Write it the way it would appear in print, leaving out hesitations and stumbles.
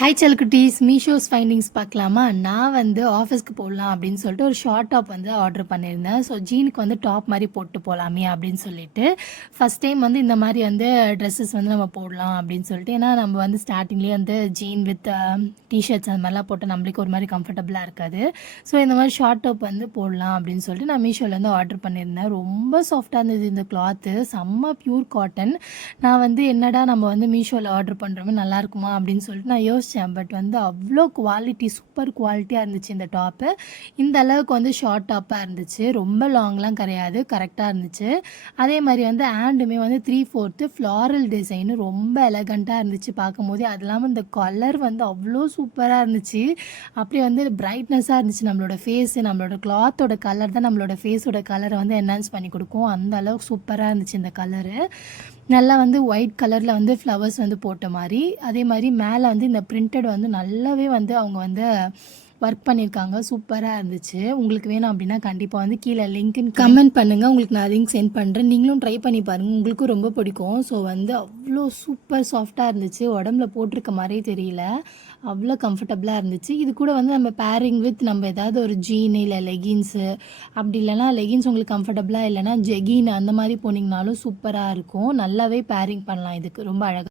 Hi செல்குட்டீஸ், மீஷோஸ் findings பார்க்கலாமா? நான் வந்து ஆஃபீஸ்க்கு போடலாம் அப்படின்னு சொல்லிட்டு ஒரு ஷார்ட் டாப் வந்து ஆர்டர் பண்ணியிருந்தேன். ஸோ ஜீனுக்கு வந்து டாப் மாதிரி போட்டு போகலாமே அப்படின்னு சொல்லிட்டு ஃபஸ்ட் டைம் வந்து இந்த மாதிரி வந்து ட்ரெஸ்ஸஸ் வந்து நம்ம போடலாம் அப்படின்னு சொல்லிட்டு. ஏன்னா நம்ம வந்து ஸ்டார்டிங்லேயே வந்து ஜீன் வித் டிஷர்ட்ஸ் அந்த மாதிரிலாம் போட்டு நம்மளுக்கு ஒரு மாதிரி கம்ஃபர்டபுளாக இருக்காது. ஸோ இந்த மாதிரி ஷார்ட் டாப் வந்து போடலாம் அப்படின்னு சொல்லிட்டு நான் மீஷோலேருந்து ஆர்டர் பண்ணியிருந்தேன். ரொம்ப சாஃப்டாக இருந்தது இந்த கிளாத்து, செம்ம பியூர் காட்டன். நான் வந்து என்னடா நம்ம வந்து மீஷோவில் ஆர்டர் பண்ணுறோமே நல்லாயிருக்குமா அப்படின்னு சொல்லிட்டு நான் யோசித்தேன். பட் வந்து அவ்வளோ குவாலிட்டி, சூப்பர் குவாலிட்டியாக இருந்துச்சு இந்த டாப்பு. இந்த அளவுக்கு வந்து ஷார்ட் டாப்பாக இருந்துச்சு, ரொம்ப லாங்லாம் கிடையாது, கரெக்டாக இருந்துச்சு. அதே மாதிரி வந்து ஹேண்டுமே வந்து 3/4 ஃப்ளாரல் டிசைனு ரொம்ப எலகண்ட்டாக இருந்துச்சு பார்க்கும்போதே. அது இல்லாமல் இந்த கலர் வந்து அவ்வளோ சூப்பராக இருந்துச்சு. அப்படியே வந்து பிரைட்னஸாக இருந்துச்சு. நம்மளோட ஃபேஸு, நம்மளோட கிளாத்தோட கலர் தான் நம்மளோட ஃபேஸோட கலரை வந்து என்ஹான்ஸ் பண்ணி கொடுக்கும். அந்த அளவுக்கு சூப்பராக இருந்துச்சு இந்த கலரு. நல்லா வந்து ஒயிட் கலரில் வந்து ஃப்ளவர்ஸ் வந்து போட்ட மாதிரி, அதே மாதிரி மேலே வந்து இந்த பிரிண்டட் வந்து நல்லாவே வந்து அவங்க வந்து ஒர்க் பண்ணியிருக்காங்க. சூப்பராக இருந்துச்சு. உங்களுக்கு வேணும் அப்படின்னா கண்டிப்பாக வந்து கீழே லிங்க்னு கமெண்ட் பண்ணுங்கள், உங்களுக்கு நான் லிங்க் சென்ட் பண்ணுறேன். நீங்களும் ட்ரை பண்ணி பாருங்கள், உங்களுக்கும் ரொம்ப பிடிக்கும். ஸோ வந்து அவ்வளோ சூப்பர் சாஃப்டாக இருந்துச்சு, உடம்புல போட்டிருக்க மாதிரியே தெரியல, அவ்வளோ கம்ஃபர்டபுளாக இருந்துச்சு. இது கூட வந்து நம்ம பேரிங் வித் நம்ம ஏதாவது ஒரு ஜீன் இல்லை லெகின்ஸு, அப்படி இல்லைனா லெகின்ஸ் உங்களுக்கு கம்ஃபர்டபுளாக இல்லைனா ஜெகின் அந்த மாதிரி போனீங்கனாலும் சூப்பராக இருக்கும். நல்லாவே பேரிங் பண்ணலாம் இதுக்கு, ரொம்ப அழகாக.